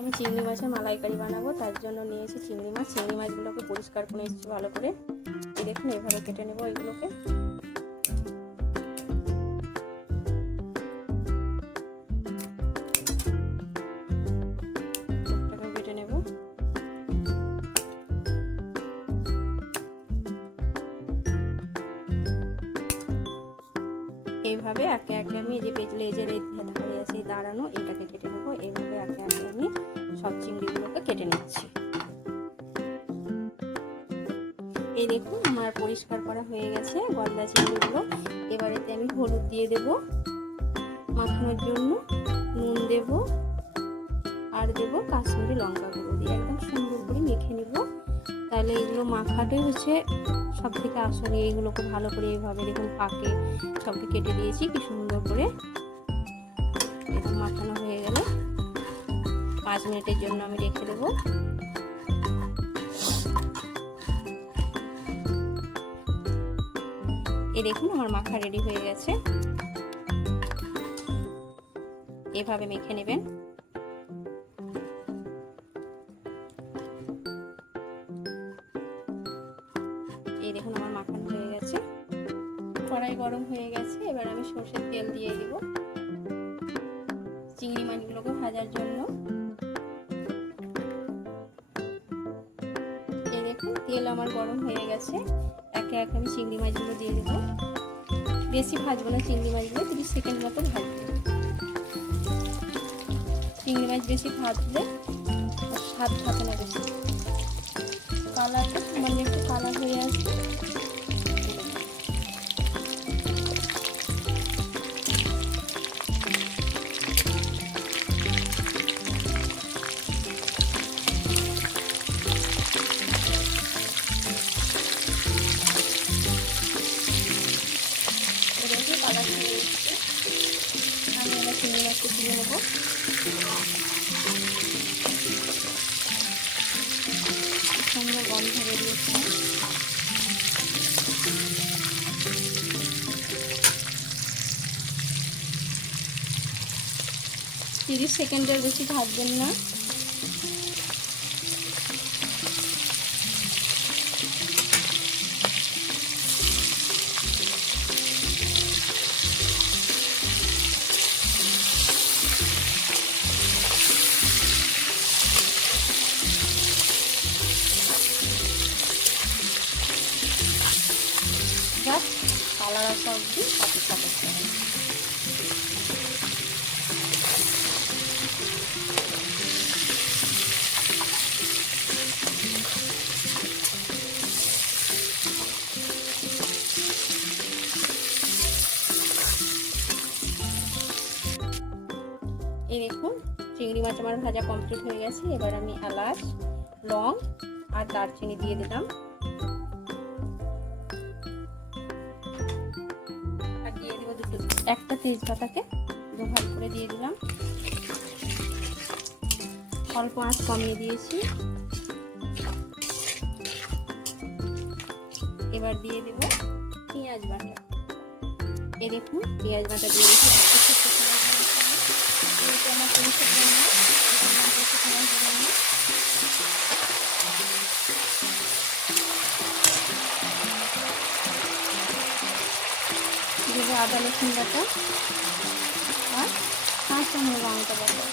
আমি চিংড়ি মাছের মালাইকারি বানাবো, তার জন্য নিয়েছি চিংড়ি মাছ। চিংড়ি মাছগুলোকে পরিষ্কার করে নিচ্ছি ভালো করে। এই দেখুন, এভাবে কেটে নেবো এগুলোকে। কেটে নেব। এইভাবে একে একে আমি যে লেজের ধারে আছে দাঁড়ানো, এটাকে কেটে নেবো। এইভাবে একে একে আমি সব চিংড়িগুলোকে কেটে নিচ্ছি। এই দেখুন, আমার পরিষ্কার করা হয়ে গেছে গলদা চিংড়িগুলো। এবারেতে আমি হলুদ দিয়ে দেব মাখানোর জন্য, নুন দেব, আর দেব কাশ্মীরি লঙ্কা গুঁড়ো দিয়ে একদম সুন্দর করে মেখে নেব। তাহলে এগুলো মাখাটাই হচ্ছে সব থেকে আসলে। এইগুলোকে ভালো করে এইভাবে দেখুন পাকে সবকে কেটে দিয়েছি কি সুন্দর করে। এটা মাখানো হয়ে গেলে 5 মিনিটের জন্য আমি রেখে দেবো। এই দেখুন, আমার মাখা রেডি হয়ে গেছে। এভাবে মেখে নেবেন। এই দেখুন, আমার মাখানো হয়ে গেছে। কড়াই গরম হয়ে গেছে। এবার আমি সরষের তেল দিয়ে দিব চিংড়ি মাছগুলোকে ভাজার জন্য। এই দেখুন, তেল আমার গরম হয়ে গেছে। একে একে আমি চিংড়ি মাছগুলো দিয়ে দেবো। বেশি ভাজবো না চিংড়ি মাছগুলো, 30 সেকেন্ড মতো ভাজবো। চিংড়ি মাছ বেশি ভাজলে স্বাদ থাকে না বেশি। কালারটা মানে একটু কালার হয়ে আসবে। কালার হয়ে এসছে। আমি এবার চিংড়ি মাছটা তুলে নেবো। সুন্দর গন্ধ বেরিয়েছে। 30 সেকেন্ডের বেশি ভাজবেন না। কালার আসা অবধি অপেক্ষা করতে হবে। এই দেখুন, চিংড়ি মাছ আমার ভাজা কমপ্লিট হয়ে গেছে। এবার আমি এলাচ, লং আর দারচিনি দিয়ে দিলাম। একটা তেজপাতাকে ভাগ করে দিয়ে দিলাম। অল্প আঁচ কমিয়ে দিয়েছি। এবার দিয়ে দেব পেঁয়াজ বাটা। এই দেখুন, পেঁয়াজ বাটা দিয়ে দিয়েছি। দেবো আদা রসুন বাটা আর কাঁচা লঙ্কা বাটা।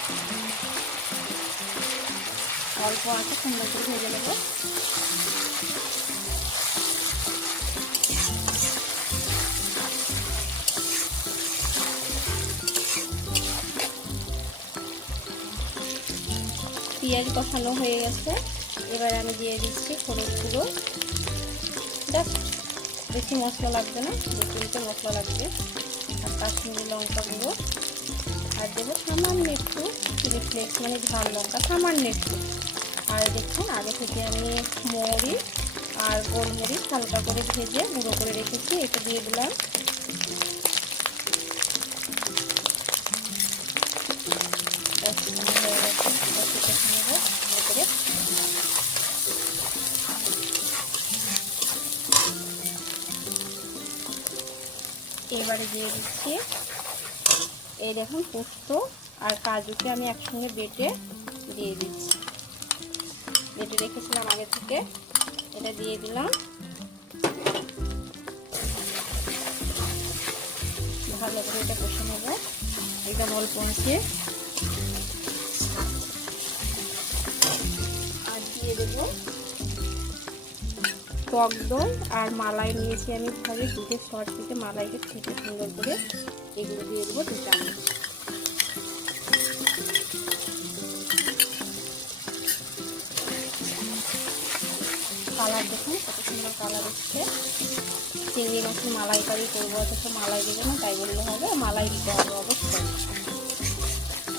অল্প আঁচে সুন্দর করে ভেজে নেব। পেঁয়াজ কষানো হয়ে গেছে। এবার আমি দিয়ে দিচ্ছি হলুদ গুঁড়ো। বেশি মশলা লাগবে না, 2-3টে মশলা লাগবে। আর কাশ্মীরি লঙ্কা গুঁড়ো। আর দেবো সামান্য একটু চিলি ফ্লেক্স, মানে ঝাল লঙ্কা সামান্য একটু। আর দেখুন, আগে থেকে আমি মরিচ আর গোলমরিচ হালকা করে ভেজে গুঁড়ো করে রেখেছি, এটা দিয়ে দিলাম। এবারে দিয়ে দিচ্ছি এই দেখুন পোস্ত আর কাজুকে আমি একসঙ্গে বেটে দিয়ে দিচ্ছি। বেটে রেখেছিলাম আগে থেকে, এটা দিয়ে দিলাম। ভালো করে এটা কষে নেব একদম অল্প আঁচে। আর দিয়ে দেবো টক দই আর মালাই নিয়েছি আমি ঘরে, দুধের সর থেকে মালাইকে ফেটে সুন্দর করে এগুলো দিয়ে দেবো 2 চামচ। কালার দেখুন কত সুন্দর কালার হচ্ছে। চিংড়ি মাছের মালাইকারি করবো, অথচ মালাই দেবো না, তাই বললে হবে, মালাই দিতে হবে অবশ্যই।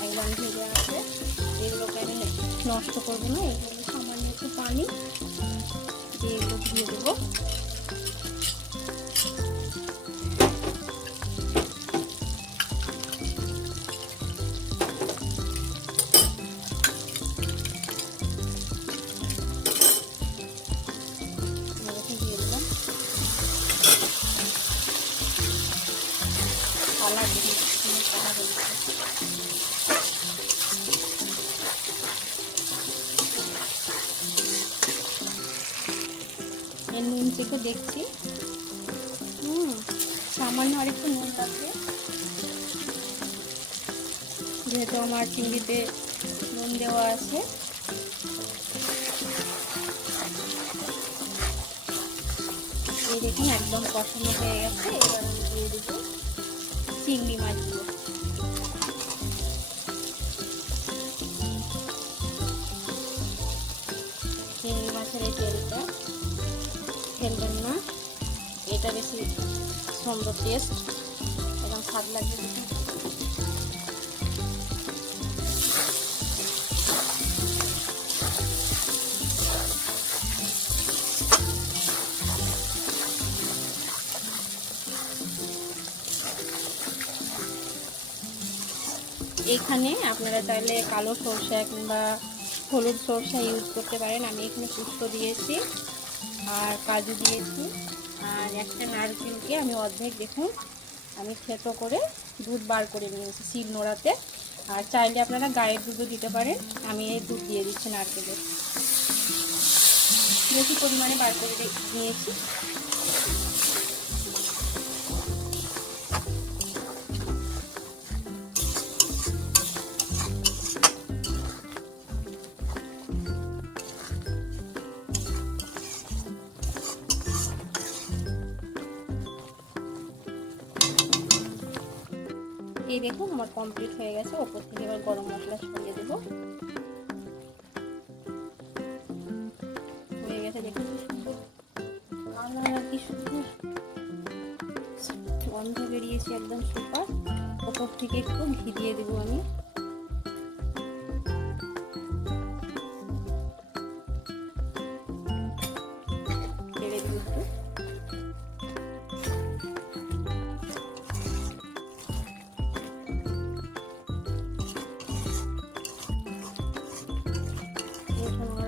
একদম ভেজে আছে, এগুলোকে আমি নষ্ট করবো না, এগুলো সামান্য একটু পানি দিয়ে এগুলো দিয়ে দেবো। দিয়ে দিলাম কালার, কালার এর নুন চেখে দেখছি, সামান্য আর একটু নুন লাগবে, যেহেতু আমার চিংড়িতে নুন দেওয়া আছে। এই দেখুন একদম কষানো হয়ে গেছে। এবার আমি দিয়ে দেবো চিংড়ি মাছগুলো। চিংড়ি মাছের এই তেলটা ফেলবেন না, এটা বেশি সুন্দর টেস্ট, এবং স্বাদ লাগবে। এখানে আপনারা চাইলে কালো সরষা কিংবা হলুদ সরষা ইউজ করতে পারেন। আমি এখানে পোস্ত দিয়েছি আর কাজু দিয়েছি, আর একটা নারকেলকে আমি অর্ধেক দেখুন আমি থেতো করে দুধ বার করে নিয়েছি শিল নোড়াতে। আর চাইলে আপনারা গায়ের দুধও দিতে পারেন, আমি এই দুধ দিয়ে দিচ্ছি নারকেলের, বেশি পরিমাণে বার করে নিয়েছি। এই দেখুন আমার কমপ্লিট হয়ে গেছে। ওপর থেকে এবার গরম মশলা ছড়িয়ে দেবো। হয়ে গেছে দেখুন কি সুন্দর কালার, কি সুন্দর গন্ধ বেরিয়েছে, একদম সুপার। ওপর থেকে একটু ঘি দিয়ে দেবো আমি। ঢেলে দেবো একটু।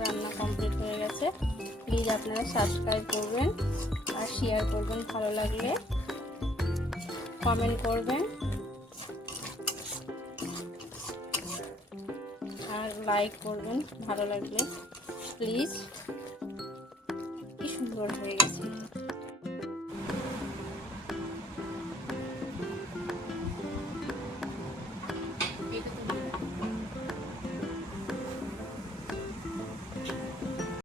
রান্না কমপ্লিট হয়ে গেছে। প্লিজ আপনারা সাবস্ক্রাইব করবেন আর শেয়ার করবেন, ভালো লাগলে কমেন্ট করবেন আর লাইক করবেন ভালো লাগলে প্লিজ। কি সুন্দর হয়ে গেছে।